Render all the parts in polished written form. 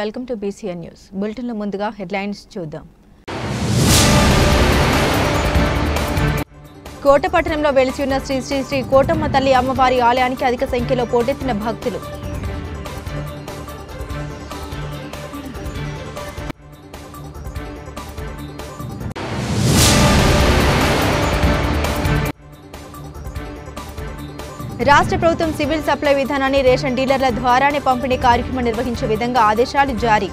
Welcome to BCN news బులెటిన్లో ముందుగా headlines చూద్దాం. కోటపట్టణంలో వెలిసి ఉన్న శ్రీ శ్రీ శ్రీ కోటమ్మ తల్లి అమ్మవారి ఆలయానికి అధిక సంఖ్యలో పోటెత్తిన భక్తులు. రాష్ట్ర ప్రభుత్వం సివిల్ సప్లై విధానాన్ని రేషన్ డీలర్ల ద్వారానే పంపిణీ కార్యక్రమం నిర్వహించే విధంగా ఆదేశాలు జారీ.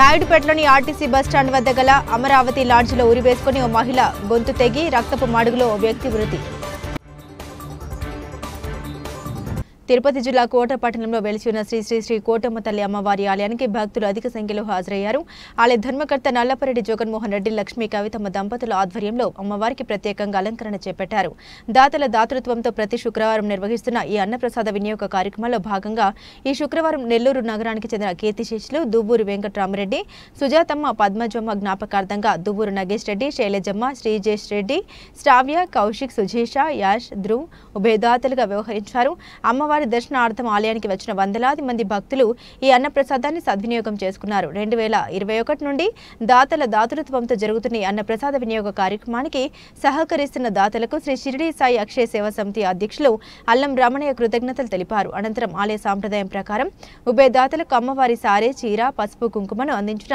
నాయుడుపేటలోని ఆర్టీసీ బస్టాండ్ వద్ద గల అమరావతి లాడ్జిలో ఉరివేసుకుని ఓ మహిళ గొంతు తెగి రక్తపు మడుగులో ఓ వ్యక్తి మృతి. తిరుపతి జిల్లా కోటపట్టణంలో వెలిసి ఉన్న శ్రీ శ్రీ శ్రీ కోటమ్మ తల్లి అమ్మవారి ఆలయానికి భక్తులు అధిక సంఖ్యలో హాజరయ్యారు. ఆలయ ధర్మకర్త నల్లపరెడ్డి జగన్మోహన్ రెడ్డి, లక్ష్మీ కవితమ్మ దంపతుల ఆధ్వర్యంలో అమ్మవారికి ప్రత్యేకంగా అలంకరణ చేపట్టారు. దాతల దాతృత్వంతో ప్రతి శుక్రవారం నిర్వహిస్తున్న ఈ అన్నప్రసాద వినియోగ కార్యక్రమంలో భాగంగా ఈ శుక్రవారం నెల్లూరు నగరానికి చెందిన కీర్తిశేషులు దువ్వూరు వెంకటరామరెడ్డి, సుజాతమ్మ, పద్మజమ్మ జ్ఞాపకార్థంగా దువ్వూరు నగేష్ రెడ్డి, శైలజమ్మ, శ్రీజేష్ రెడ్డి, శ్రావ్య, కౌశిక్, సుజేష, యాష్, ధ్రువ్ ఉభయదాతలుగా వ్యవహరించారు. అమ్మవారి దర్శనార్థం ఆలయానికి వచ్చిన వందలాది మంది భక్తులు ఈ అన్నప్రసాదాన్ని సద్వినియోగం చేసుకున్నారు. 2021 నుండి దాతల దాతృత్వంతో జరుగుతున్న ఈ అన్నప్రసాద వినియోగ కార్యక్రమానికి సహకరిస్తున్న దాతలకు శ్రీ షిరిడి సాయి అక్షయ సేవా సమితి అధ్యక్షులు అల్లం రమణయ్య కృతజ్ఞతలు తెలిపారు. అనంతరం ఆలయ సాంప్రదాయం ప్రకారం ఉభయ దాతలకు అమ్మవారి సారే, చీర, పసుపు, కుంకుమను అందించిన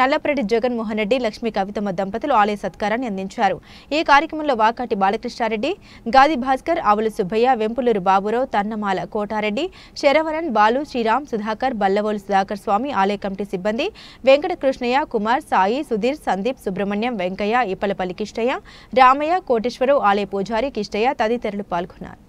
నల్లపరెడ్డి జగన్మోహన్ రెడ్డి, లక్ష్మీ కవితమ్మ దంపతులు ఆలయ సత్కారాన్ని అందించారు. ఈ కార్యక్రమంలో వాకాటి బాలకృష్ణారెడ్డి, గాది భాస్కర్, ఆవులు సుబ్బయ్య, వెంపులూరు బాబురావు, తన్నమాల కోటారెడ్డి, శరవరన్, బాలు, శ్రీరామ్, సుధాకర్, బల్లవోలు సుధాకర్ స్వామి, ఆలయ కమిటీ సిబ్బంది, వెంకట కృష్ణయ్య, కుమార్, సాయి, సుధీర్, సందీప్, సుబ్రహ్మణ్యం, వెంకయ్య, ఇప్పలపల్లి కిష్టయ్య, రామయ్య, కోటేశ్వరరావు, ఆలయ పూజారి కిష్టయ్య తదితరులు పాల్గొన్నారు.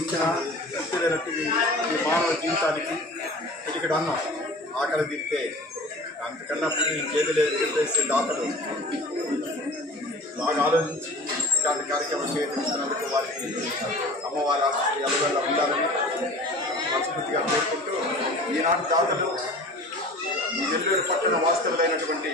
ఇచ్చిన ఈ మానవ జీవితానికి ఇక్కడ అన్నం ఆకలి తీరితే అంతకన్నా ఇంకేది లేదు చెప్పేసి డాక్టర్లు బాగా ఆలోచించి ఇలాంటి కార్యక్రమం చేయించినందుకు వారికి అమ్మవారి ఆశీస్సులు ఎల్లవేళ ఉండాలని మనస్ఫూర్తిగా కోరుకుంటూ ఈనాటి దాతలు ఈ నెల్లూరు పట్టణ వాస్తవులైనటువంటి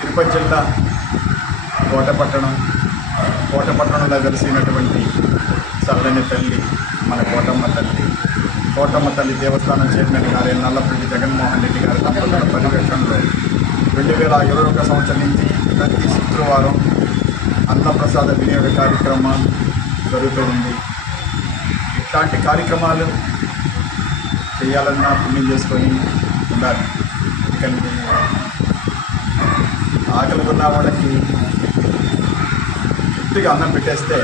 తిరుపతి జిల్లా కోటపట్టణంలో వెలిసినటువంటి చల్లని తల్లి మన కోటమ్మ తల్లి దేవస్థానం చైర్మన్ గారు నల్లపరెడ్డి జగన్మోహన్ రెడ్డి గారి దంపతుల పర్యవేక్షణలో 2021 సంవత్సరం నుంచి ప్రతి శుక్రవారం అన్నప్రసాద వినియోగ కార్యక్రమం జరుగుతూ ఉంది. ఇట్లాంటి కార్యక్రమాలు చేయాలన్నా పుణ్యం చేసుకొని ఉండాలి. ఎందుకంటే ఆకలి ఉన్న వాళ్ళకి పూర్తిగా అన్నం పెట్టేస్తే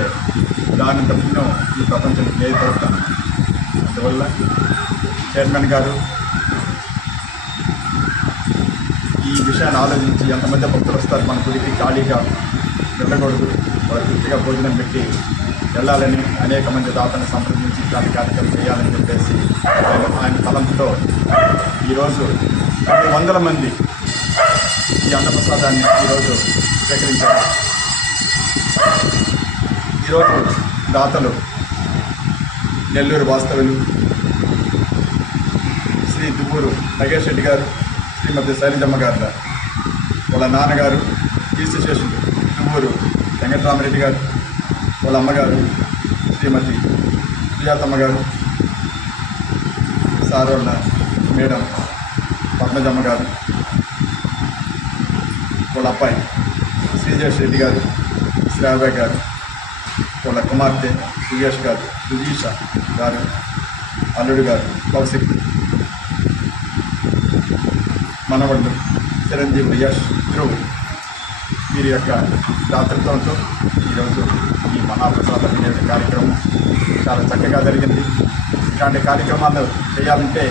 దానంత పుణ్యం ఈ ప్రపంచంలో లేదు పడతాను. అందువల్ల చైర్మన్ గారు ఈ విషయాన్ని ఆలోచించి ఎంతమంది భక్తులు వస్తారు మన గుడికి ఖాళీగా వెళ్ళకూడదు, వారు పూర్తిగా భోజనం పెట్టి వెళ్ళాలని అనేక మంది దాతను సంప్రదించి ఇట్లాంటి కార్యక్రమం చేయాలని చెప్పేసి ఆయన తలంపుతో ఈరోజు కొన్ని వందల మంది ఈ అన్నప్రసాదాన్ని ఈరోజు స్వీకరించారు. ఈరోజు దాతలు నెల్లూరు వాస్తవులు శ్రీ దువ్వూరు నగేష్ రెడ్డి గారు, శ్రీమతి శైలజమ్మ గారు, వాళ్ళ నాన్నగారు ఈస్ట్ స్టేషన్ దువ్వూరు వెంకటరామరెడ్డి గారు, వాళ్ళ అమ్మగారు శ్రీమతి సుజాతమ్మ గారు, సారోళ్ళ మేడం పద్మజమ్మ గారు, వాళ్ళ అబ్బాయి శ్రీజేష్ రెడ్డి గారు, శ్రావ్య గారు, వాళ్ళ కుమార్తె సుయేష్ గారు, సుజీష గారు, అల్లుడు గారు కౌశిక్, మనవళ్ళు చిరంజీవి యష్, ధ్రువ్, వీరి యొక్క దాతృత్వంతో ఈరోజు ఈ మహాప్రసాద వినియోగ కార్యక్రమం చాలా చక్కగా జరిగింది. ఇలాంటి కార్యక్రమాలు చేయాలంటే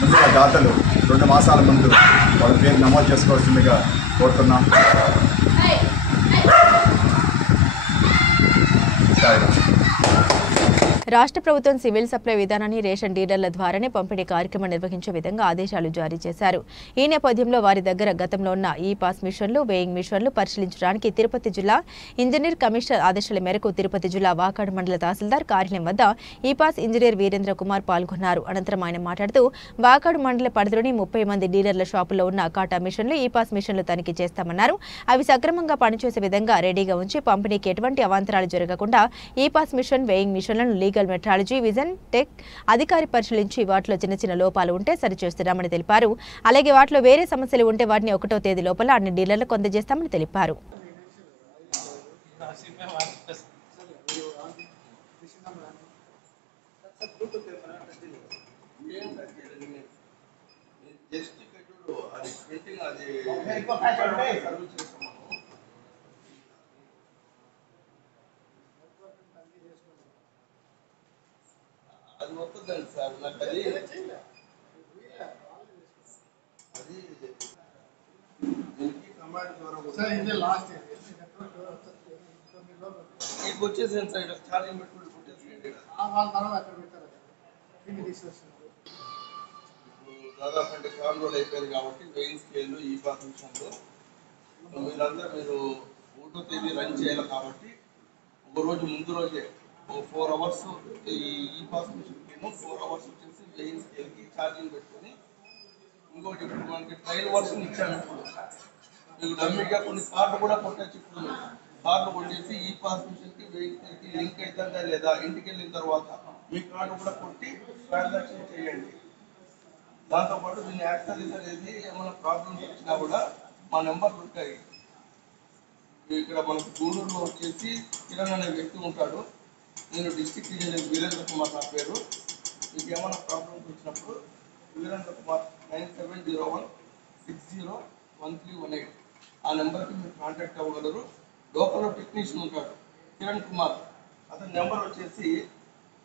ముందుగా దాతలు 2 మాసాల ముందు వాళ్ళ పేరు నమోదు చేసుకోవాల్సిందిగా కోరుతున్నాం. రాష్ట్ర ప్రభుత్వం సివిల్ సప్లై విధానాన్ని రేషన్ డీలర్ల ద్వారానే పంపిణీ కార్యక్రమం నిర్వహించే విధంగా ఆదేశాలు జారీ చేశారు. ఈ నేపథ్యంలో వారి దగ్గర గతంలో ఉన్న ఈ పాస్ మిషన్లు, వేయింగ్ మిషన్లు పరిశీలించడానికి తిరుపతి జిల్లా ఇంజనీర్ కమిషనర్ ఆదేశాల మేరకు తిరుపతి జిల్లా వాకాడు మండల తహసీల్దార్ కార్యాలయం వద్ద ఈ పాస్ ఇంజనీర్ వీరేంద్ర కుమార్ పాల్గొన్నారు. అనంతరం ఆయన మాట్లాడుతూ వాకాడు మండల పరిధిలోని 30 మంది డీలర్ల షాపుల్లో ఉన్న కాటా మిషన్లు, ఈ పాస్ మిషన్లు తనిఖీ చేస్తామన్నారు. అవి సక్రమంగా పనిచేసే విధంగా రెడీగా ఉంచి పంపిణీకి ఎటువంటి అవాంతరాలు జరగకుండా ఈ పాస్ మిషన్, వేయింగ్ మిషన్లను లీగల్ మెట్రాలజీ, విజన్ టెక్ అధికారి పరిశీలించి వాటిలో చిన్న లోపాలు ఉంటే సరిచేస్తున్నామని తెలిపారు. అలాగే వాటిలో వేరే సమస్యలు ఉంటే వాటిని 1వ తేదీ లోపల అన్ని డీలర్లకు అందజేస్తామని తెలిపారు. అది వస్తుందండి సార్, నాకు అది కమాండ్ ద్వారా మీకు వచ్చేసాను సార్. ఛార్జింగ్ పెట్టుకుంటూ కొట్టేసేయండి. దాదాపు అంటే కాన్రోల్ అయిపోయింది కాబట్టి వెయింగ్ స్కేల్, ఈ పాస్ మిషన్లు మీరందరూ మీరు 1వ తేదీ రన్ చేయాలి కాబట్టి ఒక రోజు ముందు రోజే 4 అవర్స్ ఈ పాస్ మిషన్కి 4 అవర్స్ వచ్చేసి వెయింగ్ స్కేల్కి ఛార్జింగ్ పెట్టుకొని, ఇంకోటి ఇప్పుడు మనకి ట్రయల్ వర్షన్ ఇచ్చాము. ఇప్పుడు మీకు డమ్మీగా కొన్ని కార్డు కూడా కొట్టచ్చు. ఇప్పుడు కార్డు కొట్టేసి ఈ పాస్ మిషన్కి వెయింగ్ స్కేల్కి లింక్ అవుతుందా లేదా ఇంటికి వెళ్ళిన తర్వాత మీ కార్డు కూడా కొట్టి ట్రాన్సాక్షన్ చేయండి. దాంతోపాటు దీన్ని యాక్సరీస్ అనేది ఏమైనా ప్రాబ్లమ్స్ వచ్చినా కూడా మా నెంబర్లు ఉంటాయి. ఇక్కడ మనకు గూడూరులో వచ్చేసి కిరణ్ అనే వ్యక్తి ఉంటాడు. నేను డిస్ట్రిక్ట్ ఇంజనీర్ వీరేంద్ర కుమార్ నా పేరు. మీకు ఏమైనా ప్రాబ్లమ్స్ వచ్చినప్పుడు వీరేంద్ర కుమార్ 9701601318 ఆ నెంబర్కి మీరు కాంటాక్ట్ అవ్వగలరు. లోకల్లో టెక్నీషియన్ ఉంటాడు కిరణ్ కుమార్, అతని నెంబర్ వచ్చేసి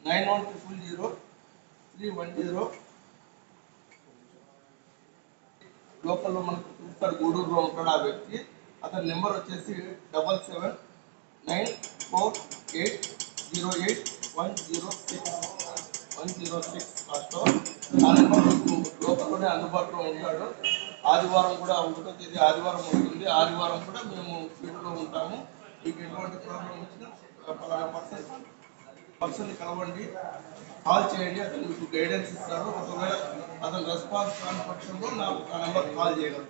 91000310. లోకల్లో మనకు చూస్తారు, గూడూరులో ఉంటాడు ఆ వ్యక్తి. అతని నెంబర్ వచ్చేసి 779808106106 కాస్ట్లో. ఆ నెంబర్ లోకల్లోనే అందుబాటులో ఉంటాడు. ఆదివారం కూడా 1వ తేదీ ఆదివారం ఉంటుంది. ఆదివారం కూడా మేము ఫీల్డ్లో ఉంటాము. మీకు ఎటువంటి ప్రాబ్లం వచ్చినా పలానా పర్సన్ని కలవండి, కాల్ చేయండి. అతను మీకు గైడెన్స్ ఇస్తారు. ఒకవేళ అతను రెస్పాన్స్ కాని పక్షంలో నాకు ఆ నెంబర్ కాల్ చేయగలరు.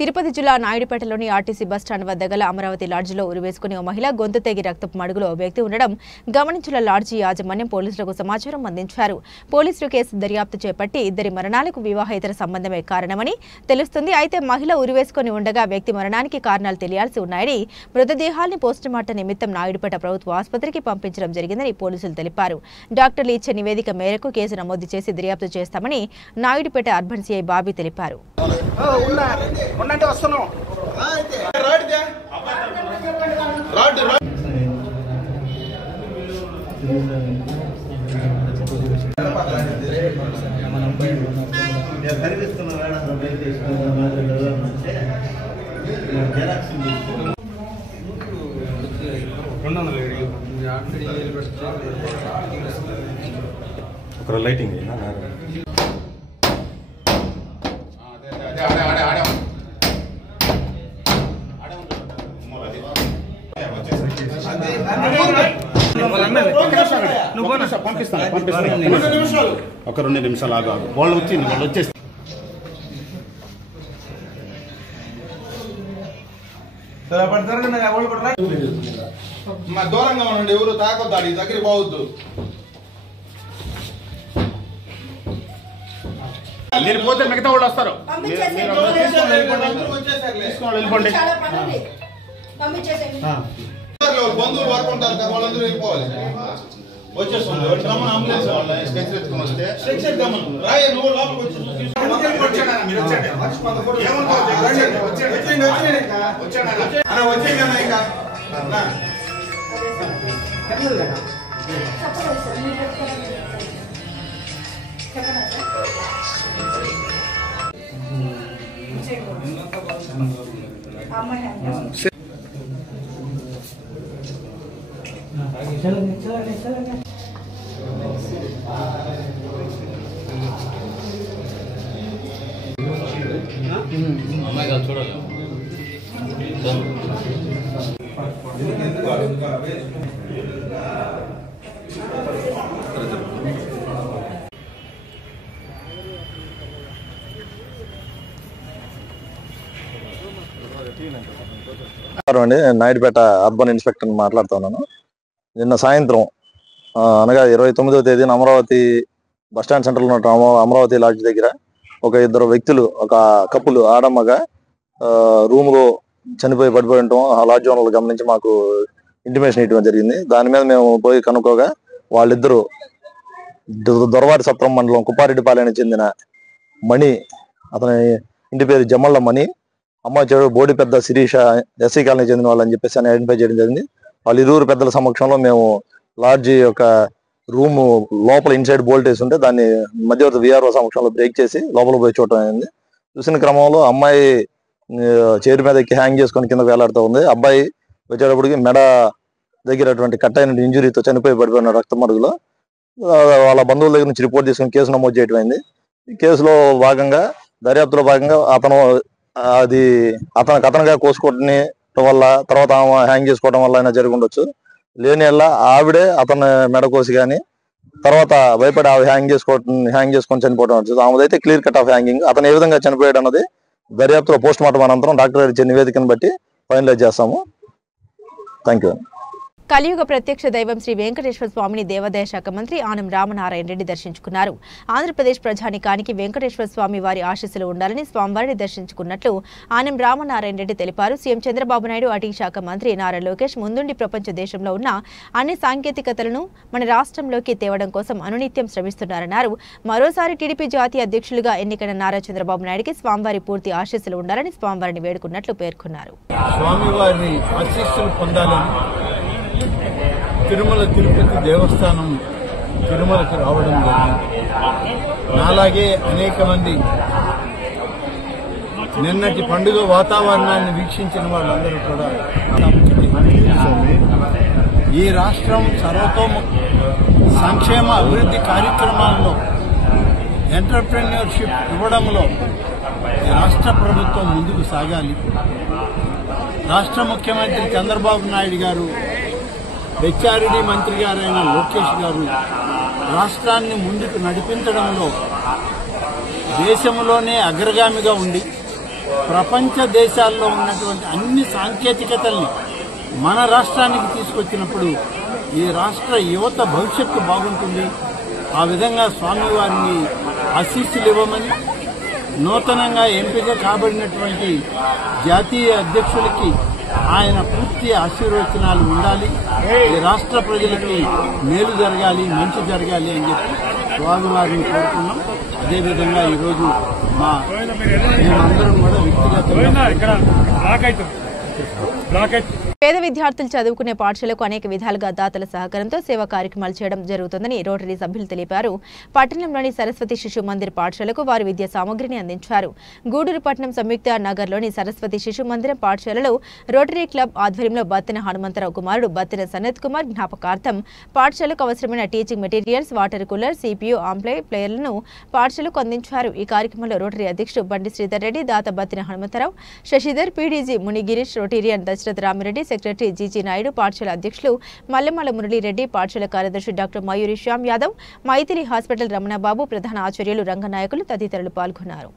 తిరుపతి జిల్లా నాయుడుపేటలోని ఆర్టీసీ బస్టాండ్ వద్ద గల అమరావతి లాడ్జిలో ఉరివేసుకుని ఓ మహిళ గొంతు తెగి రక్తపు మడుగులో ఓ వ్యక్తి ఉండడం గమనించిన లాడ్జీ యాజమాన్యం పోలీసులకు సమాచారం అందించారు. పోలీసులు కేసు దర్యాప్తు చేపట్టి ఇద్దరి మరణాలకు వివాహేతర సంబంధమే కారణమని తెలుస్తుంది. అయితే మహిళ ఉరివేసుకుని ఉండగా వ్యక్తి మరణానికి కారణాలు తెలియాల్సి ఉన్నాయని, మృతదేహాల్ని పోస్టుమార్టం నిమిత్తం నాయుడుపేట ప్రభుత్వ ఆసుపత్రికి పంపించడం జరిగిందని పోలీసులు తెలిపారు. డాక్టర్లు ఇచ్చే నివేదిక మేరకు కేసు నమోదు చేసి దర్యాప్తు చేస్తామని నాయుడుపేట అర్బన్ సిఐ బాబీ తెలిపారు. కనిపిస్తున్న లైటింగ్ ఒక 2 నిమిషాలు ఆగు. వాళ్ళు వచ్చేసి దూరంగా ఉండండి, ఎవరు తాకొద్దు, ఈ దగ్గర పోవద్దు. మీరు పోతే మిగతా వాళ్ళు వస్తారు. వెళ్ళిపోండి. బంధువులు వర్క్ ఉంటారు కదా, వాళ్ళందరూ వెళ్ళిపోవాలి. వచ్చేస్తుంది అంబులెన్స్ రాయే, నువ్వు లోపలికి వచ్చేనా ఇంకా అమ్మాయి కాదు చూడాలి. అండి, నాయుడుపేట అర్బన్ ఇన్స్పెక్టర్ మాట్లాడుతున్నాను. నిన్న సాయంత్రం అనగా 29వ తేదీన అమరావతి బస్టాండ్ సెంటర్లో ఉన్న అమరావతి లాడ్జ్ దగ్గర ఒక 2 వ్యక్తులు, ఒక కప్పులు ఆడమ్మగా రూమ్ లో చనిపోయి పడిపోయి ఉంటాం ఆ లాడ్జ్ ఓనర్లు గమనించి మాకు ఇంటిమేషన్ ఇవ్వడం జరిగింది. దాని మీద మేము పోయి కనుక్కోగా వాళ్ళిద్దరూ దొరవారి సత్రం మండలం కుప్పారెడ్డిపాలెనికి చెందిన మణి, అతని ఇంటి పేరు జమళ్ళ మణి, అమ్మాయి చెడు బోడి పెద్ద శిరీష ఎస్సీ కాలనీకి చెందిన వాళ్ళు అని చెప్పేసి ఐడెంటిఫై చేయడం జరిగింది. వాళ్ళు 2 పెద్దల సమక్షంలో మేము లాడ్జి యొక్క రూమ్ లోపల ఇన్సైడ్ బోల్ట్ వేసి ఉంటే దాన్ని మధ్యవర్తి విఆర్ఓ సమక్షంలో బ్రేక్ చేసి లోపల పోయి చూడటం అయింది. చూసిన క్రమంలో అమ్మాయి చైర్ మీద ఎక్కి హ్యాంగ్ చేసుకొని కింద వేలాడుతూ ఉంది. అబ్బాయి వచ్చేటప్పటికి మెడ దగ్గర కట్ అయిన ఇంజురీతో చనిపోయి పడిపోయిన రక్త మరుగులో వాళ్ళ బంధువుల దగ్గర నుంచి రిపోర్ట్ తీసుకుని కేసు నమోదు చేయడం అయింది. ఈ కేసులో భాగంగా దర్యాప్తులో భాగంగా అతనుగా కోసుకోవడం వల్ల తర్వాత హ్యాంగ్ చేసుకోవడం వల్ల అయినా జరిగి ఉండొచ్చు. లేని వల్ల ఆవిడే అతను మెడ కోసి కానీ తర్వాత భయపడి ఆవిడ హ్యాంగ్ చేసుకొని చనిపోవడం వచ్చు. ఆమెదైతే క్లియర్ కట్ ఆఫ్ హ్యాంగింగ్. అతను ఏ విధంగా చనిపోయాడు అన్నది దర్యాప్తులో పోస్ట్ మార్టం అనంతరం డాక్టర్ గారు ఇచ్చే నివేదికను బట్టి ఫైనలైజ్ చేస్తాము. Thank you. కలియుగ ప్రత్యక్ష దైవం శ్రీ వెంకటేశ్వర స్వామిని దేవాదాయ శాఖ మంత్రి ఆనం రామనారాయణ రెడ్డి దర్శించుకున్నారు. ఆంధ్రప్రదేశ్ ప్రజానికానికి వెంకటేశ్వర స్వామి వారి ఆశీస్సులు ఉండాలని స్వామివారిని దర్శించుకున్నట్లు ఆనం రామనారాయణ రెడ్డి తెలిపారు. సీఎం చంద్రబాబు నాయుడు, అటవీ శాఖ మంత్రి నారా లోకేష్ ముందుండి ప్రపంచ దేశంలో ఉన్న అన్ని సాంకేతికతలను మన రాష్ట్రంలోకి తేవడం కోసం అనునిత్యం శ్రమిస్తున్నారన్నారు. మరోసారి టీడీపీ జాతీయ అధ్యక్షులుగా ఎన్నికైన నారా చంద్రబాబు నాయుడుకి స్వామివారి పూర్తి ఆశీస్సులు ఉండాలని స్వామివారిని వేడుకున్నట్లు పేర్కొన్నారు. తిరుమల తిరుపతి దేవస్థానం తిరుమలకు రావడం జరిగింది. అలాగే అనేక మంది నిన్నటి పండుగ వాతావరణాన్ని వీక్షించిన వాళ్ళందరూ కూడా ఈ రాష్ట్రం సర్వతోమ సంక్షేమ అభివృద్ధి కార్యక్రమాల్లో ఎంటర్ప్రెన్యూర్షిప్ ఇవ్వడంలో రాష్ట్ర ప్రభుత్వం ముందుకు సాగాలి. రాష్ట్ర ముఖ్యమంత్రి చంద్రబాబు నాయుడు గారు, హెచ్ఆర్డీ మంత్రి గారైన లోకేష్ గారు రాష్ట్రాన్ని ముందుకు నడిపించడంలో దేశంలోనే అగ్రగామిగా ఉండి ప్రపంచ దేశాల్లో ఉన్నటువంటి అన్ని సాంకేతికతల్ని మన రాష్ట్రానికి తీసుకొచ్చినప్పుడు ఈ రాష్ట్ర యువత భవిష్యత్తు బాగుంటుంది. ఆ విధంగా స్వామివారిని ఆశీస్సులు ఇవ్వమని నూతనంగా ఎంపిక కాబడినటువంటి జాతీయ అధ్యక్షులకి ఆయన పూర్తి ఆశీర్వచనాలు ఉండాలి. ఈ రాష్ట్ర ప్రజలకి మేలు జరగాలి, మంచి జరగాలి అని చెప్పి స్వామివారిని కోరుకున్నాం. అదేవిధంగా ఈరోజు మేమందరం కూడా వ్యక్తిగతంగా పేద విద్యార్థులు చదువుకునే పాఠశాలకు అనేక విధాలుగా దాతల సహకారంతో సేవా కార్యక్రమాలు చేయడం జరుగుతుందని రోటరీ సభ్యులు తెలిపారు. పట్టణంలోని సరస్వతి శిశు మందిర్ పాఠశాలకు వారి విద్యా సామగ్రిని అందించారు. గూడూరు పట్టణం సంయుక్త నగర్లోని సరస్వతి శిశు మందిరం పాఠశాలలో రోటరీ క్లబ్ ఆధ్వర్యంలో బత్తిన హనుమంతరావు కుమారుడు బత్తిన సనత్ కుమార్ జ్ఞాపకార్థం పాఠశాలకు అవసరమైన teaching materials, water cooler, CPU, ఆంప్లై ప్లేయర్లను పాఠశాలకు అందించారు. ఈ కార్యక్రమంలో రోటరీ అధ్యక్షుడు బండి శ్రీధర్ రెడ్డి, దాత Battina Hanumantharao, Sasidhar, PDG Munigirish, Rotarian Dasaratha Ramireddy, secretary G G Naidu, పాఠశాల అధ్యక్షులు మల్లెమల మురళీరెడ్డి, పాఠశాల కార్యదర్శి డాక్టర్ మయూరి శ్యామ్ యాదవ్, మైథిలి హాస్పిటల్ రమణబాబు, ప్రధాన ఆచార్యులు రంగనాయకులు తదితరులు పాల్గొన్నారు.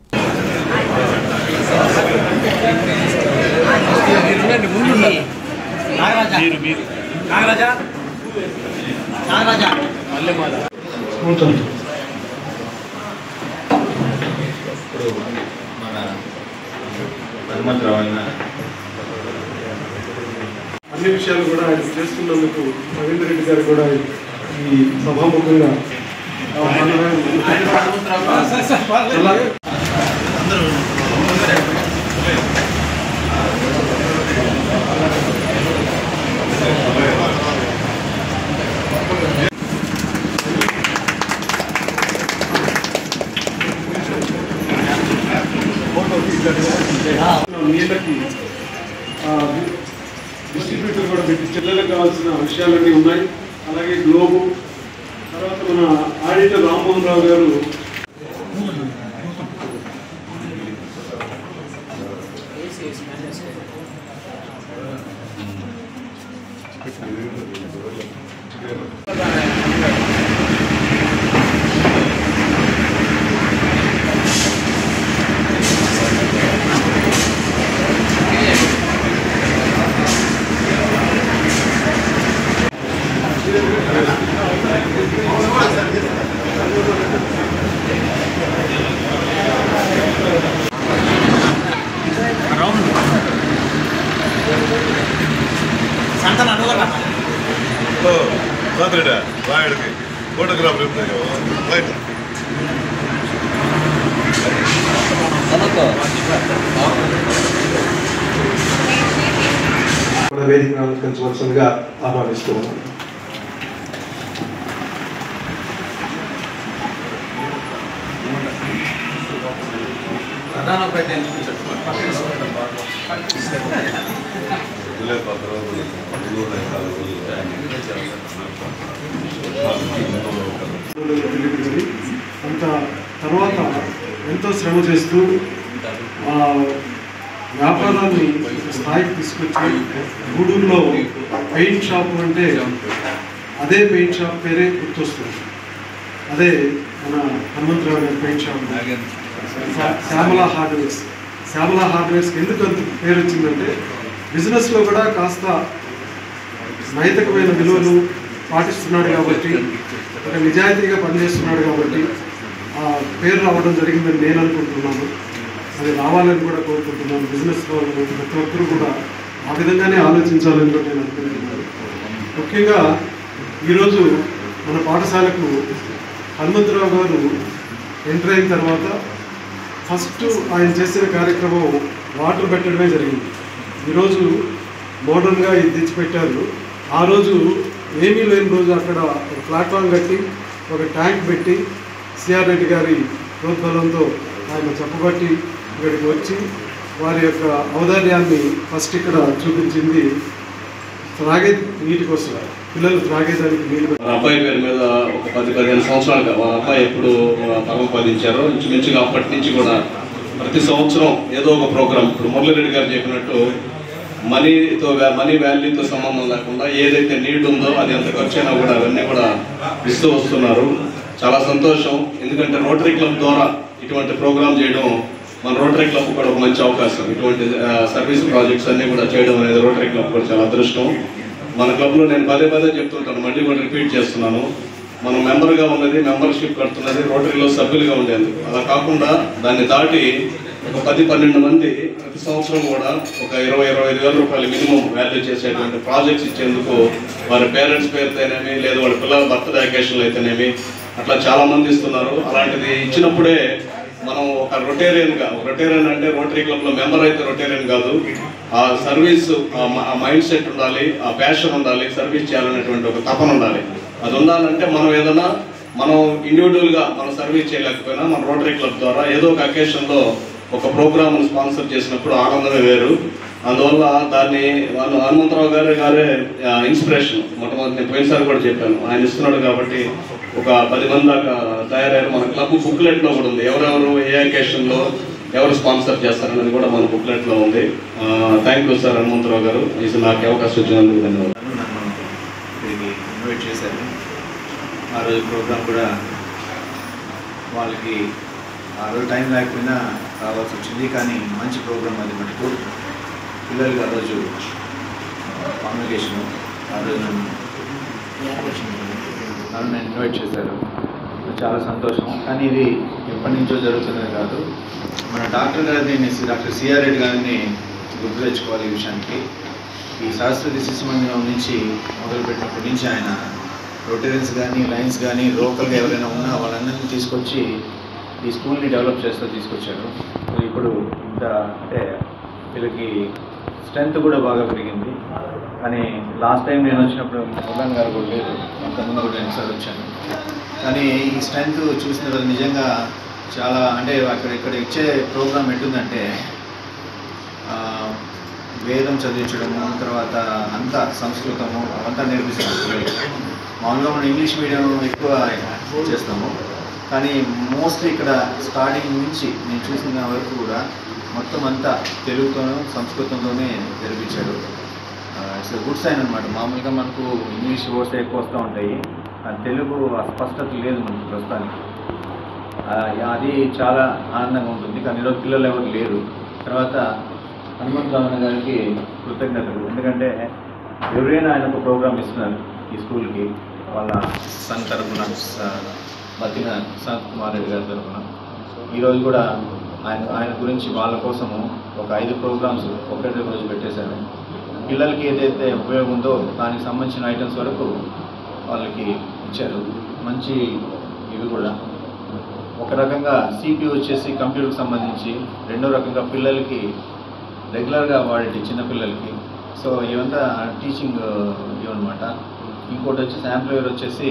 అన్ని విషయాలు కూడా ఆయన చేస్తున్నందుకు రవీంద్ర రెడ్డి గారు కూడా ఈ సభాముఖంగా నీళ్ళకి డిస్ట్రిబ్యూటర్ కూడా పెట్టి పిల్లలకు కావాల్సిన విషయాలన్నీ ఉన్నాయి. అలాగే గ్లోబు, తర్వాత మన ఆడిటర్ రామ్మోహన్ రావు గారు వేదిక ఆలోచించవలసిందిగా ఆహ్వానిస్తూ ఉన్నాను. అంత తర్వాత ఎంతో శ్రమ చేస్తూ వ్యాపారాన్ని స్థాయికి తీసుకొచ్చి గూడూరులో పెయింట్ షాప్ అంటే అదే పెయింట్ షాప్ పేరే గుర్తొస్తుంది. అదే మన హనుమంతరావు గారి paint shop, Shyamala hardwares. Shyamala హార్డ్వేర్స్కి ఎందుకు అంత పేరు వచ్చిందంటే బిజినెస్లో కూడా కాస్త నైతికమైన విలువలు పాటిస్తున్నాడు కాబట్టి, ఒక నిజాయితీగా పనిచేస్తున్నాడు కాబట్టి ఆ పేరు రావడం జరిగిందని నేను అనుకుంటున్నాను. అది రావాలని కూడా కోరుకుంటున్నాను. బిజినెస్లో ప్రతి ఒక్కరు కూడా ఆ విధంగానే ఆలోచించాలని కూడా నేను అనుకుంటున్నాను. ముఖ్యంగా ఈరోజు మన పాఠశాలకు హనుమంతరావు గారు ఎంటర్ అయిన తర్వాత ఫస్ట్ ఆయన చేసిన కార్యక్రమం వాటర్ పెట్టడమే జరిగింది. ఈరోజు మోడర్న్గా ఇది తెచ్చిపెట్టారు. ఆ రోజు ఏమీ లేని రోజు అక్కడ ఒక ప్లాట్ఫామ్ కట్టి ఒక ట్యాంక్ పెట్టి సిఆర్ రెడ్డి గారి ప్రోద్బలంతో ఆయన చెప్పబట్టి ఇక్కడికి వచ్చి వారి యొక్క ఔదార్యాన్ని ఫస్ట్ ఇక్కడ చూపించింది. త్రాగే నీటి కోసం, పిల్లలు త్రాగేదానికి నీళ్ళు. అబ్బాయి పేరు మీద ఒక 10-15 సంవత్సరాలుగా వాళ్ళ అబ్బాయి ఎప్పుడు పరమపదించారో ఇంచుమించుగా అప్పటి నుంచి కూడా ప్రతి సంవత్సరం ఏదో ఒక ప్రోగ్రాం, ఇప్పుడు మురళీరెడ్డి గారు చెప్పినట్టు మనీ వాల్యూతో సంబంధం లేకుండా ఏదైతే నీడ్ ఉందో అది ఎంత ఖర్చు అయినా కూడా అవన్నీ కూడా ఇస్తూ వస్తున్నారు. చాలా సంతోషం. ఎందుకంటే రోటరీ క్లబ్ ద్వారా ఇటువంటి ప్రోగ్రాం చేయడం మన రోటరీ క్లబ్ కూడా ఒక మంచి అవకాశం. ఇటువంటి సర్వీస్ ప్రాజెక్ట్స్ అన్నీ కూడా చేయడం అనేది రోటరీ క్లబ్ కూడా చాలా అదృష్టం. మన క్లబ్లో నేను పదే చెప్తుంటాను, మళ్ళీ కూడా రిపీట్ చేస్తున్నాను, మనం మెంబర్గా ఉన్నది, మెంబర్షిప్ కడుతున్నది రోటరీలో సభ్యులుగా ఉండేందుకు. అలా కాకుండా దాన్ని దాటి ఒక 10-12 మంది ప్రతి సంవత్సరం కూడా ఒక 20-25 వేల రూపాయలు మినిమం వాల్యూ చేసేటువంటి ప్రాజెక్ట్స్ ఇచ్చేందుకు వారి పేరెంట్స్ పేరుతోనేమి లేదా వాళ్ళ పిల్లల బర్త్డే అకేషన్లు అయితేనేమి అట్లా చాలా మంది ఇస్తున్నారు. అలాంటిది ఇచ్చినప్పుడే మనం ఒక రొటేరియన్ అంటే రోటరీ క్లబ్లో మెంబర్ అయితే రొటేరియన్ కాదు, ఆ సర్వీస్ ఆ మైండ్ సెట్ ఉండాలి, ఆ ప్యాషన్ ఉండాలి, సర్వీస్ చేయాలనేటువంటి ఒక తపన ఉండాలి. అది ఉండాలంటే మనం ఇండివిజువల్గా మనం సర్వీస్ చేయలేకపోయినా మన రోటరీ క్లబ్ ద్వారా ఏదో ఒక అకేషన్లో ఒక ప్రోగ్రామ్ను స్పాన్సర్ చేసినప్పుడు ఆనందమే వేరు. అందువల్ల దాన్ని హనుమంతరావు గారే ఇన్స్పిరేషన్. మొట్టమొదటి నేను పోయినసారి కూడా చెప్పాను, ఆయన ఇస్తున్నాడు కాబట్టి ఒక 10 మంది దాకా తయారయ్యారు. మన క్లబ్ బుక్లెట్లో కూడా ఉంది, ఎవరెవరు ఏ అకేషన్లో ఎవరు స్పాన్సర్ చేస్తారనేది కూడా మన బుక్లెట్లో ఉంది. థ్యాంక్ యూ సార్ హనుమంతరావు గారు, ఇది నాకు అవకాశం వచ్చినందుకు ధన్యవాదాలు. నన్ను దీనికి ఇన్వైట్ చేశారు. ఆ రోజు ప్రోగ్రాం కూడా వాళ్ళకి ఆ రోజు టైం లేకపోయినా రావాల్సి వచ్చింది, కానీ మంచి ప్రోగ్రాం అది మటుకు. పిల్లలకి ఆ రోజు కాన్వకేషను, ఆ రోజు నన్ను ఇన్వైట్ చేశారు. చాలా సంతోషం. కానీ ఇది ఎప్పటి నుంచో జరుగుతున్నది కాదు. మన డాక్టర్ సిఆర్ రెడ్డి గారిని గుర్తు తెచ్చుకోవాలి ఈ విషయానికి. ఈ సరస్వతి శిశు మందిరం నుంచి మొదలుపెట్టినప్పటి నుంచి ఆయన రొటేరియన్స్ కానీ లైన్స్ కానీ లోకల్గా ఎవరైనా ఉన్నా వాళ్ళందరినీ తీసుకొచ్చి ఈ స్కూల్ని డెవలప్ చేస్తూ తీసుకొచ్చారు. ఇప్పుడు ఇంత అంటే వీళ్ళకి స్ట్రెంత్ కూడా బాగా పెరిగింది. కానీ లాస్ట్ టైం నేను వచ్చినప్పుడు మురళన్ గారు కూడా లేదు, అంతకుముందు కూడా నేను సార్ వచ్చాను. కానీ ఈ స్ట్రెంత్ చూసిన తర్వాత నిజంగా చాలా అంటే ఇక్కడ ఇచ్చే ప్రోగ్రామ్ ఎట్టుందంటే వేదం చదివించడము, తర్వాత అంతా సంస్కృతము అవంతా నేర్పిస్తాము. మామూలుగా మనం ఇంగ్లీష్ మీడియం ఎక్కువ చేస్తాము, కానీ మోస్ట్లీ ఇక్కడ స్టార్టింగ్ నుంచి నేను చూసిన వరకు కూడా మొత్తం అంతా తెలుగుతోనూ సంస్కృతంలోనే జరిపించాడు. ఇట్స్ గుడ్ సైన్ అనమాట. మామూలుగా మనకు ఇంగ్లీష్ వర్డ్స్ ఎక్కువ వస్తూ ఉంటాయి, తెలుగు అస్పష్టత లేదు మనకు ప్రస్తుతానికి. అది చాలా ఆనందంగా ఉంటుంది. కానీ ఈరోజు పిల్లలు ఎవరు లేరు. తర్వాత హనుమంతరావు గారికి కృతజ్ఞతలు. ఎందుకంటే ఎవరైనా ఆయన ఒక ప్రోగ్రామ్ ఇస్తున్నారు ఈ స్కూల్కి, వాళ్ళ సన్ తరఫున బతిన సంత్ కుమార్ రెడ్డి గారి తరఫున. ఈరోజు కూడా ఆయన గురించి వాళ్ళ కోసము ఒక 5 ప్రోగ్రామ్స్ ఒకటే రోజు పెట్టేశారు. పిల్లలకి ఏదైతే ఉపయోగం ఉందో దానికి సంబంధించిన ఐటమ్స్ వరకు వాళ్ళకి ఇచ్చారు. మంచి ఇవి కూడా ఒక రకంగా సిపియు వచ్చేసి కంప్యూటర్కి సంబంధించి, రెండో రకంగా పిల్లలకి రెగ్యులర్గా వాడేటి చిన్నపిల్లలకి. సో ఇవంతా టీచింగ్ ఇవన్నమాట. ఇంకోటి వచ్చేసి యాంప్లిఫైర్ వచ్చేసి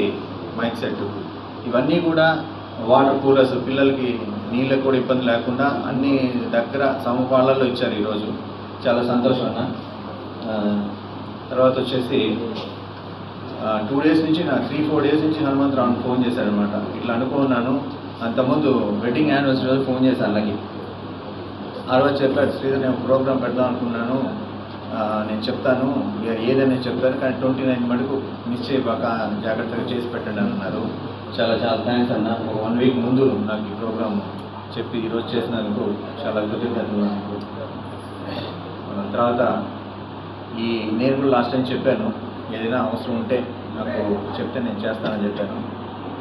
మైక్ సెట్. ఇవన్నీ కూడా వాటర్ కూలర్స్, పిల్లలకి నీళ్ళకి కూడా ఇబ్బంది లేకుండా అన్ని దగ్గర సమపాళ్ళల్లో ఇచ్చారు ఈరోజు. చాలా సంతోషం అన్న. తర్వాత వచ్చేసి 2 days నుంచి 3-4 days నుంచి హనుమంతరావు ఫోన్ చేశారనమాట. ఇట్లా అనుకున్నాను, అంతకుముందు వెడ్డింగ్ యానివర్సరీ రోజు ఫోన్ చేశాను అన్నకి. ఆ రోజు చెప్పాడు, శ్రీధర్ నేను ప్రోగ్రామ్ పెడదాం అనుకున్నాను, నేను చెప్తాను ఏదైనా చెప్తాను, కానీ 29 మటుకు మిస్ చేయబాక జాగ్రత్తగా చేసి పెట్టండి అని అన్నారు. చాలా థ్యాంక్స్ అన్న. ఒక 1 week ముందు నాకు ఈ ప్రోగ్రామ్ చెప్పి ఈరోజు చేసినందుకు చాలా కృతజ్ఞతలు నాకు. తర్వాత నేను కూడా లాస్ట్ టైం చెప్పాను, ఏదైనా అవసరం ఉంటే నాకు చెప్తే నేను చేస్తానని చెప్పాను.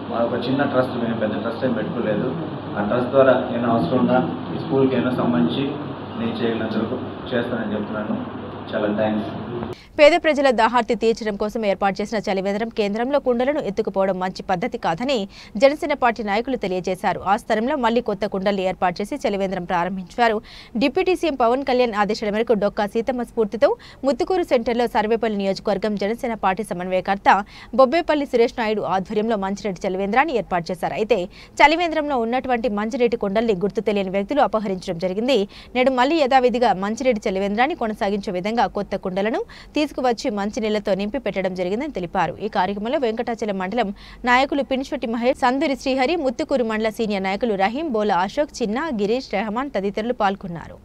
మా ఒక చిన్న ట్రస్ట్, మేము పెద్ద ట్రస్ట్ ఏం పెట్టుకోలేదు. ఆ ట్రస్ట్ ద్వారా ఏమైనా అవసరం ఉన్నా ఈ స్కూల్కి ఏమైనా సంబంధించి నేను చేయగలిగినందుకు చేస్తానని చెప్తున్నాను. చాలా థ్యాంక్స్. పేద ప్రజల దాహార్తి తీర్చడం కోసం ఏర్పాటు చేసిన చలివేంద్రం కేంద్రంలో కుండలను ఎత్తుకుపోవడం మంచి పద్ధతి కాదని జనసేన పార్టీ నాయకులు తెలియజేశారు. ఆ స్థలంలో మళ్లీ కొత్త కుండలు ఏర్పాటు చేసి చలివేంద్రం ప్రారంభించారు. డిప్యూటీ సీఎం పవన్ కళ్యాణ్ ఆదేశాల మేరకు డొక్కా సీతమ్మ స్ఫూర్తితో ముత్తుకూరు సెంటర్లో సర్వేపల్లి నియోజకవర్గం జనసేన పార్టీ సమన్వయకర్త బొబ్బేపల్లి సురేష్ నాయుడు ఆధ్వర్యంలో మంచినీటి చలివేంద్రాన్ని ఏర్పాటు చేశారు. అయితే చలివేంద్రంలో ఉన్నటువంటి మంచినీటి కుండల్ని గుర్తు తెలియని వ్యక్తులు అపహరించడం జరిగింది. నేడు మళ్లీ యథావిధిగా మంచినీటి చలివేంద్రాన్ని కొనసాగించే విధంగా కొత్త కుండలను తీసుకువచ్చి మంచినీళ్లతో నింపి పెట్టడం జరిగిందని తెలిపారు. ఈ కార్యక్రమంలో వెంకటాచలం మండలం నాయకులు పినిశెట్టి మహేష్, సందూరి శ్రీహరి, ముత్తుకూరు మండల సీనియర్ నాయకులు రహీం, బోల అశోక్, చిన్న, గిరీష్, రెహమాన్ తదితరులు పాల్గొన్నారు.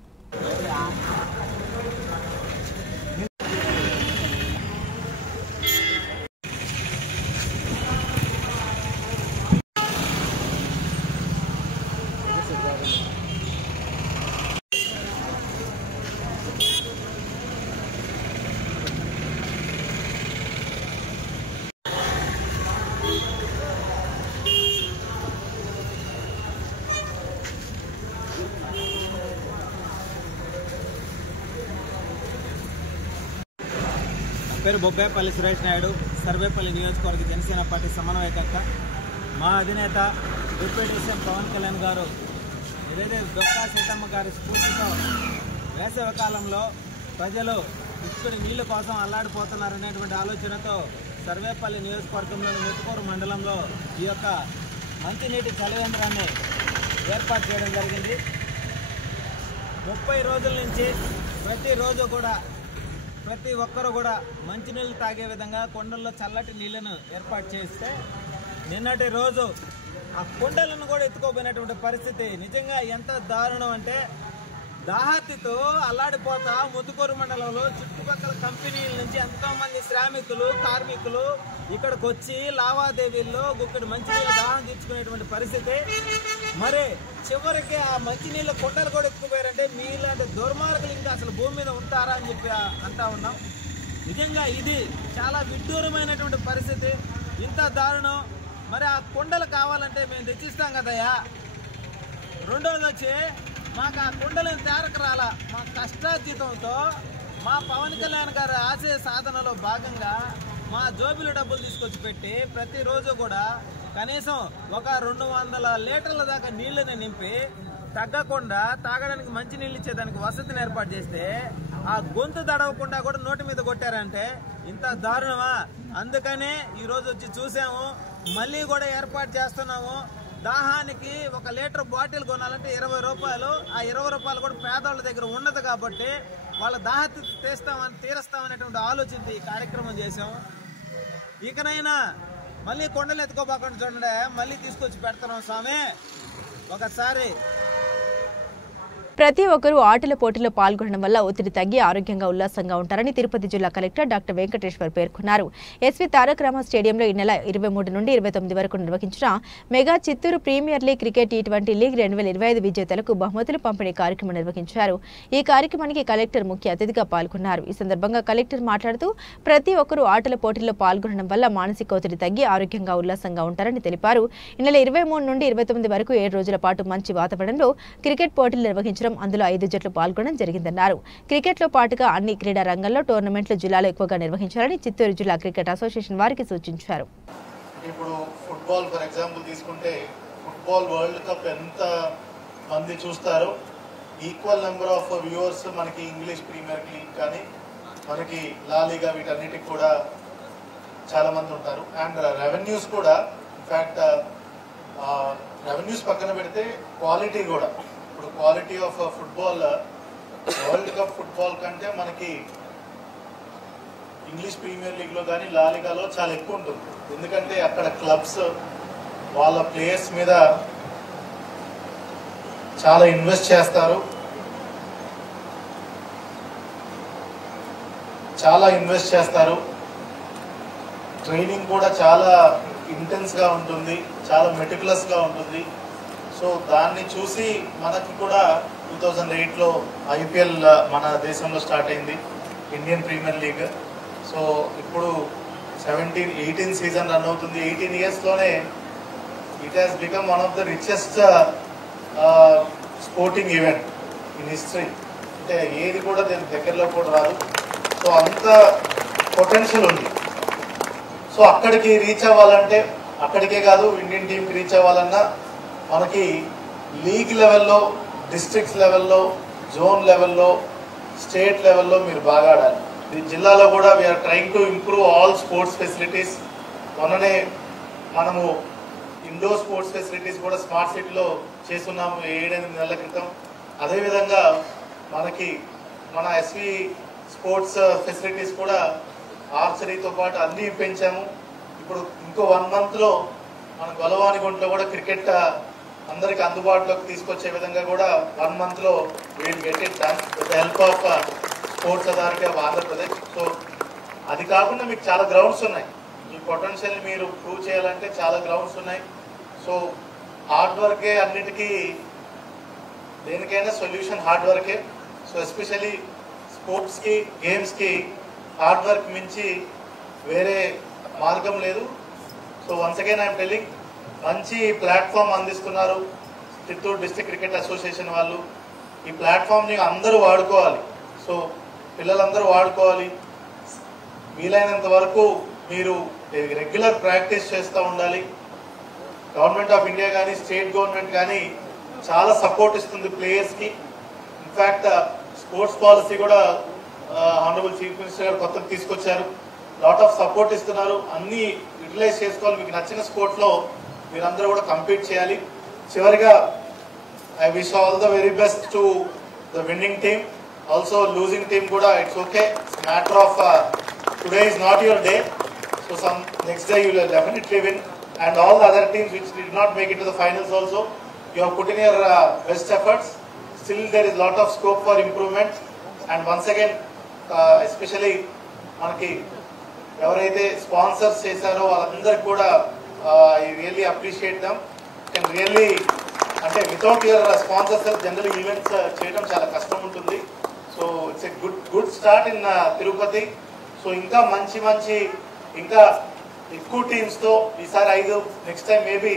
పేరు బొబ్బేపల్లి సురేష్ నాయుడు, సర్వేపల్లి నియోజకవర్గ జనసేన పార్టీ సమన్వయకర్త. మా అధినేత డిప్యూటీ సీఎం పవన్ కళ్యాణ్ గారు ఏదైతే డొక్కా సీతమ్మ గారి స్ఫూర్తితో వేసవి కాలంలో ప్రజలు ఇక్కడి నీళ్ళ కోసం అల్లాడిపోతున్నారనేటువంటి ఆలోచనతో సర్వేపల్లి నియోజకవర్గంలోని మెతుకూరు మండలంలో ఈ యొక్క మంచినీటి చలివేంద్రాన్ని ఏర్పాటు చేయడం జరిగింది. 30 రోజుల నుంచి ప్రతిరోజు కూడా ప్రతి ఒక్కరూ కూడా మంచినీళ్ళు తాగే విధంగా కుండల్లో చల్లటి నీళ్లను ఏర్పాటు చేస్తే నిన్నటి రోజు ఆ కుండలను కూడా ఎత్తుకోపోయినటువంటి పరిస్థితి నిజంగా ఎంత దారుణం అంటే దాహతితో అల్లాడిపోతా ముతుకూరు మండలంలో చుట్టుపక్కల కంపెనీల నుంచి ఎంతోమంది శ్రామికులు కార్మికులు ఇక్కడికి వచ్చి లావాదేవీల్లో గుక్కడి మంచినీళ్ళు దాహం తీర్చుకునేటువంటి పరిస్థితి. మరి చివరికి ఆ మంచినీళ్ళ కుండలు కూడా ఎక్కుపోయారంటే మీలాంటి దుర్మార్గులు ఇంకా అసలు భూమి మీద ఉంటారా అని చెప్పి అంటా ఉన్నాం. నిజంగా ఇది చాలా విడ్డూరమైనటువంటి పరిస్థితి, ఇంత దారుణం. మరి ఆ కుండలు కావాలంటే మేము తెచ్చిస్తాం కదయ్యా. రెండోది వచ్చి మాకు ఆ కుండలను తేరక రాలా. మా కష్టార్జితంతో మా పవన్ కళ్యాణ్ గారి ఆశయ సాధనలో భాగంగా మా జోబుల డబ్బులు తీసుకొచ్చి పెట్టి ప్రతిరోజు కూడా కనీసం ఒక 200 లీటర్ల దాకా నీళ్లను నింపి తగ్గకుండా తాగడానికి మంచి నీళ్ళు ఇచ్చేదానికి వసతిని ఏర్పాటు చేస్తే ఆ గొంతు దడవకుండా కూడా నోటి మీద కొట్టారంటే ఇంత దారుణమా? అందుకనే ఈరోజు వచ్చి చూసాము, మళ్ళీ కూడా ఏర్పాటు చేస్తున్నాము. దాహానికి 1 లీటర్ బాటిల్ కొనాలంటే 20 రూపాయలు. ఆ 20 రూపాయలు కూడా పేదవాళ్ళ దగ్గర ఉండదు కాబట్టి వాళ్ళ దాహతి తీరుస్తామనేటువంటి ఆలోచనతో ఈ కార్యక్రమం చేసాం. ఇకనైనా మళ్ళీ కొండలు ఎత్తుకోబాకుండా చూడండి, మళ్ళీ తీసుకొచ్చి పెడతాం స్వామి. ఒకసారి ప్రతి ఒక్కరూ ఆటల పోటీలో పాల్గొనడం వల్ల ఒత్తిడి తగ్గి ఆరోగ్యంగా ఉల్లాసంగా ఉంటారని తిరుపతి జిల్లా కలెక్టర్ డాక్టర్ వెంకటేశ్వర్ పేర్కొన్నారు. ఎస్వి తారక రామ స్టేడియంలో ఈ నెల 23 నుండి 29 వరకు నిర్వహించిన mega Chittoor premier league cricket T20 league 2025 విజేతలకు బహుమతులు పంపిణీ కార్యక్రమం నిర్వహించారు. ఈ కార్యక్రమానికి కలెక్టర్ ముఖ్య అతిథిగా పాల్గొన్నారు. ఈ సందర్భంగా కలెక్టర్ మాట్లాడుతూ ప్రతి ఒక్కరూ ఆటల పోటీల్లో పాల్గొనడం వల్ల మానసిక ఒత్తిడి తగ్గి ఆరోగ్యంగా ఉల్లాసంగా ఉంటారని తెలిపారు. ఈ నెల 23 నుండి 29 వరకు 7 రోజుల పాటు మంచి వాతావరణంలో క్రికెట్ పోటీలు నిర్వహించడం, అందులో 5 జట్లు పాల్గొనడం జరిగిందన్నారు. క్రికెట్లో పాటుగా అన్ని క్రీడా రంగాల్లో టోర్నమెంట్లు జిల్లాలో ఎక్కువగా నిర్వహించాలని చిత్తూరు జిల్లా క్రికెట్ అసోసియేషన్ వారికి సూచించారు. ఇప్పుడు ఫుట్బాల్ ఫర్ ఎగ్జాంపుల్ తీసుకుంటే ఫుట్బాల్ వరల్డ్ కప్ ఎంత మంది చూస్తారో ఈక్వల్ నెంబర్ ఆఫ్ వ్యూవర్స్ మనకి ఇంగ్లీష్ ప్రీమియర్ లీగ్ కానీ మనకి లా లీగా వీటన్నిటికి కూడా చాలా మంది ఉంటారు. అండ్ రెవెన్యూస్ కూడా ఇన్ఫ్యాక్ట్ రెవెన్యూస్ పక్కన పెడితే క్వాలిటీ కూడా, ఇప్పుడు quality of football world cup football కంటే మనకి ఇంగ్లీష్ ప్రీమియర్ లీగ్లో కానీ లా లీగాలో చాలా ఎక్కువ ఉంటుంది. ఎందుకంటే అక్కడ క్లబ్స్ వాళ్ళ ప్లేయర్స్ మీద చాలా ఇన్వెస్ట్ చేస్తారు, ట్రైనింగ్ కూడా చాలా ఇంటెన్స్గా ఉంటుంది, చాలా మెటికులస్గా ఉంటుంది. సో దాన్ని చూసి మనకి కూడా 2008లో IPL మన దేశంలో స్టార్ట్ అయింది, ఇండియన్ ప్రీమియర్ లీగ్. సో ఇప్పుడు 17-18 సీజన్ రన్ అవుతుంది. 18 ఇయర్స్లోనే it has become one of the richest sporting event in history. అంటే ఏది కూడా దీని దగ్గరలో కూడా రాదు. సో అంత పొటెన్షియల్ ఉంది. సో అక్కడికి రీచ్ అవ్వాలంటే, అక్కడికే కాదు ఇండియన్ టీంకి రీచ్ అవ్వాలన్నా మనకి లీగ్ లెవెల్లో, డిస్ట్రిక్ట్స్ లెవెల్లో, జోన్ లెవెల్లో, స్టేట్ లెవెల్లో మీరు బాగా ఆడాలి. ఈ జిల్లాలో కూడా we are trying to improve all sports facilities. మొన్ననే మనము ఇండోర్ స్పోర్ట్స్ ఫెసిలిటీస్ కూడా స్మార్ట్ సిటీలో చేస్తున్నాము 7-8 నెలల క్రితం. అదేవిధంగా మనకి మన ఎస్వి స్పోర్ట్స్ ఫెసిలిటీస్ కూడా ఆర్చరీతో పాటు అన్నీ పెంచాము. ఇప్పుడు ఇంకో 1 monthలో మన గొలవానిగుంటలో కూడా క్రికెట్ అందరికి అందుబాటులోకి తీసుకొచ్చే విధంగా కూడా 1 monthలో we'll get it done with the help of sports authority of Andhra Pradesh. So అది కాకుండా మీకు చాలా గ్రౌండ్స్ ఉన్నాయి. ఈ పొటెన్షియల్ మీరు ప్రూవ్ చేయాలంటే చాలా గ్రౌండ్స్ ఉన్నాయి. సో హార్డ్ వర్కే అన్నిటికీ, దేనికైనా సొల్యూషన్ హార్డ్ వర్కే. సో ఎస్పెషల్లీ స్పోర్ట్స్కి, గేమ్స్కి హార్డ్ వర్క్ మించి వేరే మార్గం లేదు. So once again I'm telling, మంచి ప్లాట్ఫామ్ అందిస్తున్నారు చిత్తూరు డిస్ట్రిక్ట్ క్రికెట్ అసోసియేషన్ వాళ్ళు. ఈ ప్లాట్ఫామ్ని అందరూ వాడుకోవాలి. సో పిల్లలందరూ వాడుకోవాలి. వీలైనంత వరకు మీరు రెగ్యులర్ ప్రాక్టీస్ చేస్తూ ఉండాలి. గవర్నమెంట్ ఆఫ్ ఇండియా కానీ, స్టేట్ గవర్నమెంట్ కానీ చాలా సపోర్ట్ ఇస్తుంది ప్లేయర్స్కి. ఇన్ఫ్యాక్ట్ స్పోర్ట్స్ పాలసీ కూడా ఆనరబుల్ చీఫ్ మినిస్టర్ గారు కొత్తగా తీసుకొచ్చారు. లాట్ ఆఫ్ సపోర్ట్ ఇస్తున్నారు. అన్నీ యూటిలైజ్ చేసుకోవాలి. మీకు నచ్చిన స్పోర్ట్స్లో మీరందరూ కూడా కంపీట్ చేయాలి. చివరిగా I wish all the very best to the winning team. Also losing team కూడా it's okay. It's matter of today is not your day. So some next day you will definitely win. And all the other teams which did not make it to the finals also, you have put in your best efforts. Still there is lot of scope for improvement. And once again, especially manaki evaraithe sponsors chesaro vallandariki kuda I really appreciate them. Can really ante without your sponsors generally events cheyadam chaala kashtam untundi. So it's a good start in Tirupati. So inka manchi inka ఎక్కువ టీమ్స్తో ఈసారి 5 next time maybe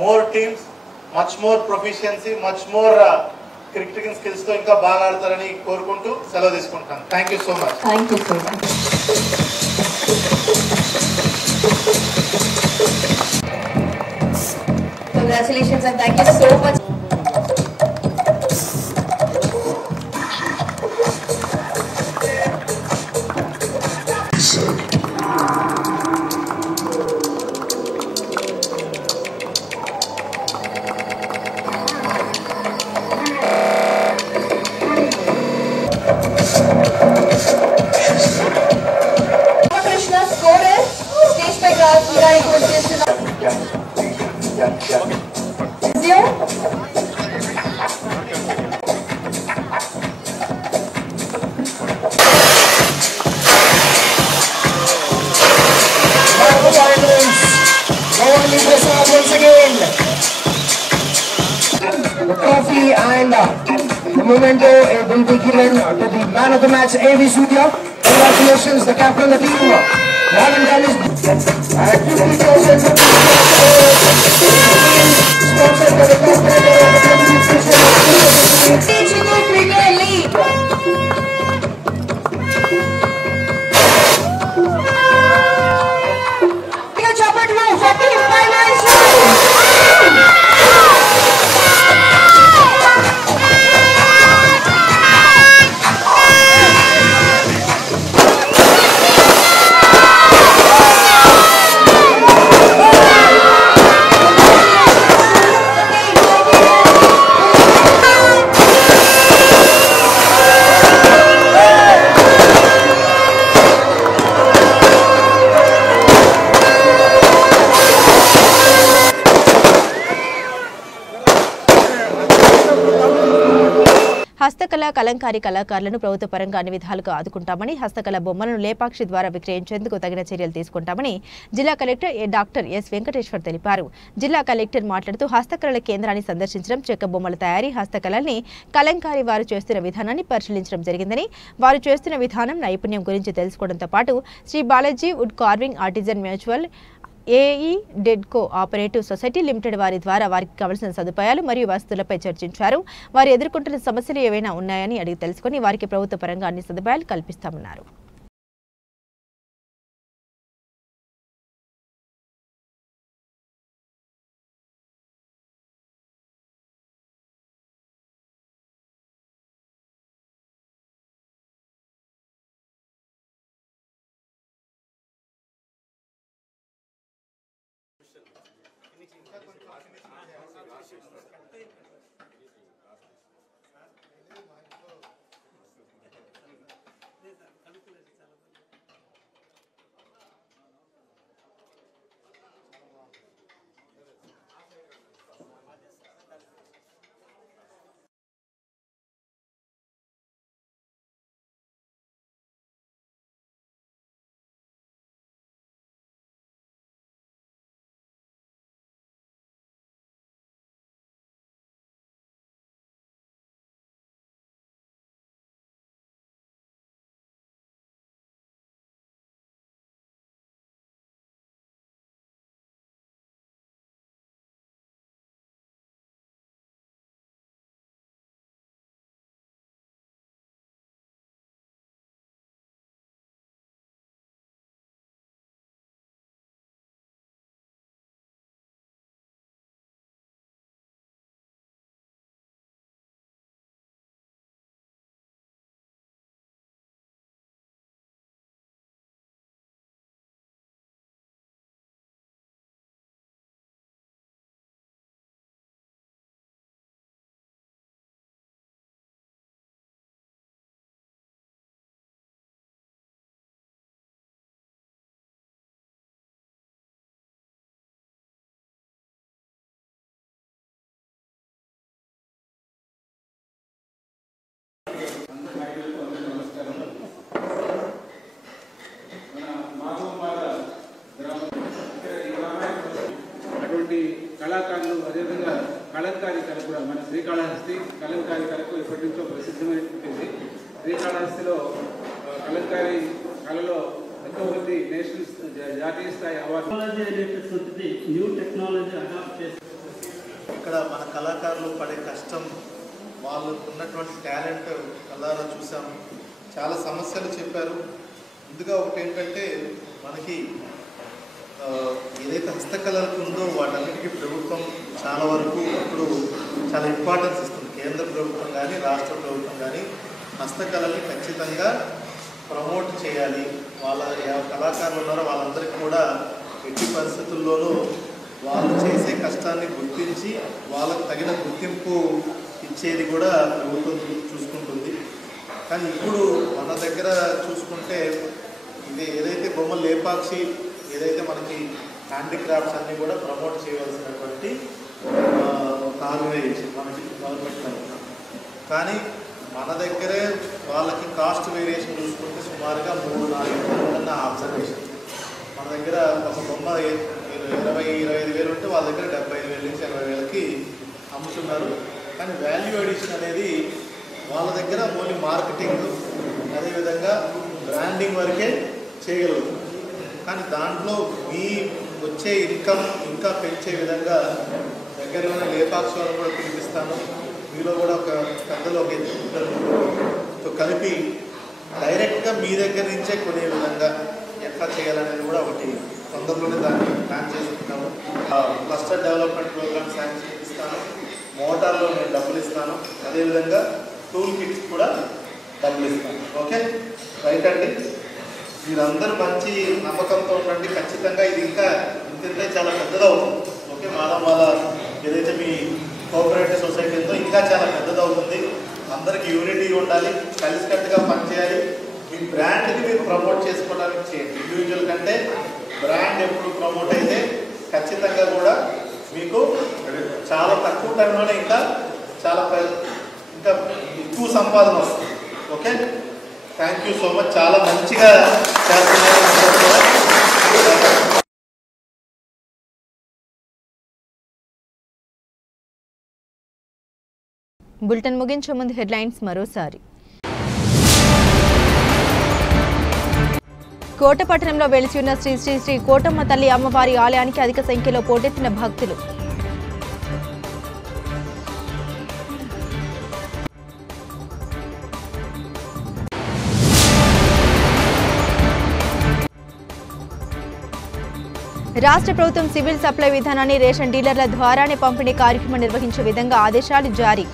more teams, much more proficiency, much more cricketing స్కిల్స్తో ఇంకా బాగా ఆడతారని కోరుకుంటూ సెలవు తీసుకుంటాను. Thank you so much. Thank you so much. Congratulations and thank you so much. The trophy and the memento will be given to the man of the match, A.V. Surya. Congratulations, the captain of the team. Morgan Dennis. And 50,000 sponsored by the corporator of the Chico Premier League. Take a chopper to 45 minutes. హస్తకళ కలంకారీ కళాకారులను ప్రభుత్వ పరంగా అన్ని విధాలుగా ఆదుకుంటామని, హస్తకళ బొమ్మలను లేపాక్షి ద్వారా విక్రయించేందుకు తగిన చర్యలు తీసుకుంటామని జిల్లా కలెక్టర్ డాక్టర్ ఎస్ వెంకటేశ్వర్ తెలిపారు. జిల్లా కలెక్టర్ మాట్లాడుతూ హస్తకళల కేంద్రాన్ని సందర్శించడం, చెక్క బొమ్మల తయారీ, హస్తకళల్ని కలంకారీ వారు చేస్తున్న విధానాన్ని పరిశీలించడం జరిగిందని, వారు చేస్తున్న విధానం నైపుణ్యం గురించి తెలుసుకోవడంతో పాటు Shri Balaji wood carving artisan mutual aided డెడ్కో ఆపరేటివ్ సొసైటీ లిమిటెడ్ వారి ద్వారా వారికి కావలసిన సదుపాయాలు మరియు వసతులపై చర్చించారు. వారు ఎదుర్కొంటున్న సమస్యలు ఏవైనా ఉన్నాయని అడిగి తెలుసుకుని వారికి ప్రభుత్వ పరంగా అన్ని సదుపాయాలు కల్పిస్తామన్నారు. కళాకారులు అదేవిధంగా కలంకారీ కళ కూడా మన శ్రీకాళహస్తి కలంకారీ కళకు ఇప్పటి నుంచో ప్రసిద్ధమైనటువంటిది. శ్రీకాళహస్తిలో కలంకారీ కళలో ఎంతో మంది నేషనల్ జాతీయ స్థాయి అవార్డు న్యూ టెక్నాలజీ అడాప్ట్ చేసి ఇక్కడ మన కళాకారులు పడే కష్టం, వాళ్ళకు ఉన్నటువంటి టాలెంట్ కళ్ళారా చూసాము. చాలా సమస్యలు చెప్పారు. ముందుగా ఒకటి ఏంటంటే మనకి ఏదైతే హస్తకళలకు ఉందో వాటన్నిటికీ ప్రభుత్వం చాలా వరకు ఇప్పుడు చాలా ఇంపార్టెన్స్ ఇస్తుంది. కేంద్ర ప్రభుత్వం కానీ రాష్ట్ర ప్రభుత్వం కానీ హస్తకళల్ని ఖచ్చితంగా ప్రమోట్ చేయాలి. వాళ్ళ కళాకారులు ఉన్నారో వాళ్ళందరికీ కూడా ఎట్టి పరిస్థితుల్లోనూ వాళ్ళు చేసే కష్టాన్ని గుర్తించి వాళ్ళకు తగిన గుర్తింపు ఇచ్చేది కూడా ప్రభుత్వం చూసుకుంటుంది. కానీ ఇప్పుడు మన దగ్గర చూసుకుంటే ఇది ఏదైతే బొమ్మలు లేపాక్షి ఏదైతే మనకి హ్యాండిక్రాఫ్ట్స్ అన్నీ కూడా ప్రమోట్ చేయవలసినటువంటి ఒక ఆర్గనైజేషన్ మనకి గవర్నమెంట్. కానీ మన దగ్గరే వాళ్ళకి కాస్ట్ వేరియేషన్ చూసుకుంటే సుమారుగా 3-4 నా అబ్జర్వేషన్. మన దగ్గర ఒక బొమ్మ 20-25 వేలు ఉంటే వాళ్ళ దగ్గర 75,000 నుంచి 80,000కి అమ్ముతున్నారు. కానీ వాల్యూ అడిషన్ అనేది వాళ్ళ దగ్గర ఓన్లీ మార్కెటింగ్ అదేవిధంగా బ్రాండింగ్ వరకే చేయగలుగుతారు. కానీ దాంట్లో మీ వచ్చే ఇన్కమ్ ఇంకా పెంచే విధంగా దగ్గరలోనే లేపాక్షి వాళ్ళని కూడా పిలిపిస్తాను. మీలో కూడా ఒక పెద్దలు ఒక ఇద్దరు కలిపి డైరెక్ట్గా మీ దగ్గర నుంచే కొనే విధంగా ఎట్లా చేయాలనేది కూడా ఒకటి తొందరలోనే దాన్ని ప్లాన్ చేసుకుంటాము. క్లస్టర్ డెవలప్మెంట్ ప్రోగ్రామ్ శాంక్షన్ ఇస్తాను. మోటార్లో నేను డబ్బులు ఇస్తాను. అదేవిధంగా టూల్ కిట్స్ కూడా డబ్బులు ఇస్తాను. ఓకే రైట్ అండి. మీరందరూ మంచి నమ్మకంతో ఉండండి. ఖచ్చితంగా ఇది ఇంకా ఇంతే చాలా పెద్దదవుతుంది. ఓకే మాల ఏదైతే మీ కోఆపరేటివ్ సొసైటీ ఉందో ఇంకా చాలా పెద్దదవుతుంది. అందరికీ యూనిటీ ఉండాలి, కలిసికట్టుగా పనిచేయాలి. మీ బ్రాండ్ని మీరు ప్రమోట్ చేసుకోవడానికి చేయండి. ఇండివిజువల్ కంటే బ్రాండ్ ఎప్పుడు ప్రమోట్ అయితే ఖచ్చితంగా కూడా మీకు చాలా తక్కువ టైంలోనే ఇంకా ఎక్కువ సంపాదన వస్తుంది. Okay thank you so much. చాలా మంచిగా చేస్తున్నారు. బులెటిన్ ముగించే ముందు హెడ్లైన్స్ మరోసారి. కోటపట్టణంలో వెలిసి ఉన్న శ్రీ శ్రీ శ్రీ కోటమ్మ తల్లి అమ్మవారి ఆలయానికి అధిక సంఖ్యలో పోటెత్తిన భక్తులు. రాష్ట్ర ప్రభుత్వం సివిల్ సప్లై విధానాన్ని రేషన్ డీలర్ల ద్వారానే పంపిణీ కార్యక్రమం నిర్వహించే విధంగా ఆదేశాలు జారీ.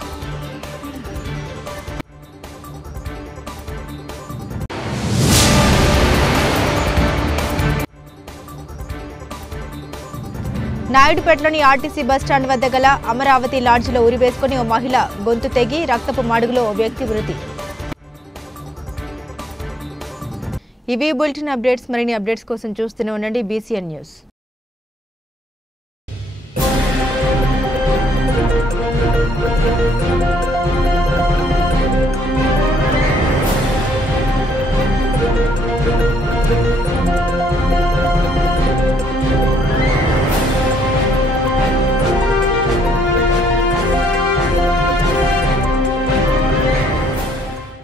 నాయుడుపేటలోని ఆర్టీసీ బస్టాండ్ వద్ద గల అమరావతి లాడ్జిలో ఉరివేసుకుని ఓ మహిళ గొంతు తెగి రక్తపు మడుగులో ఓ వ్యక్తి మృతి. ఇవి బులెటిన్ అప్డేట్స్. మరిన్ని అప్డేట్స్ కోసం చూస్తూనే ఉండండి BCN న్యూస్.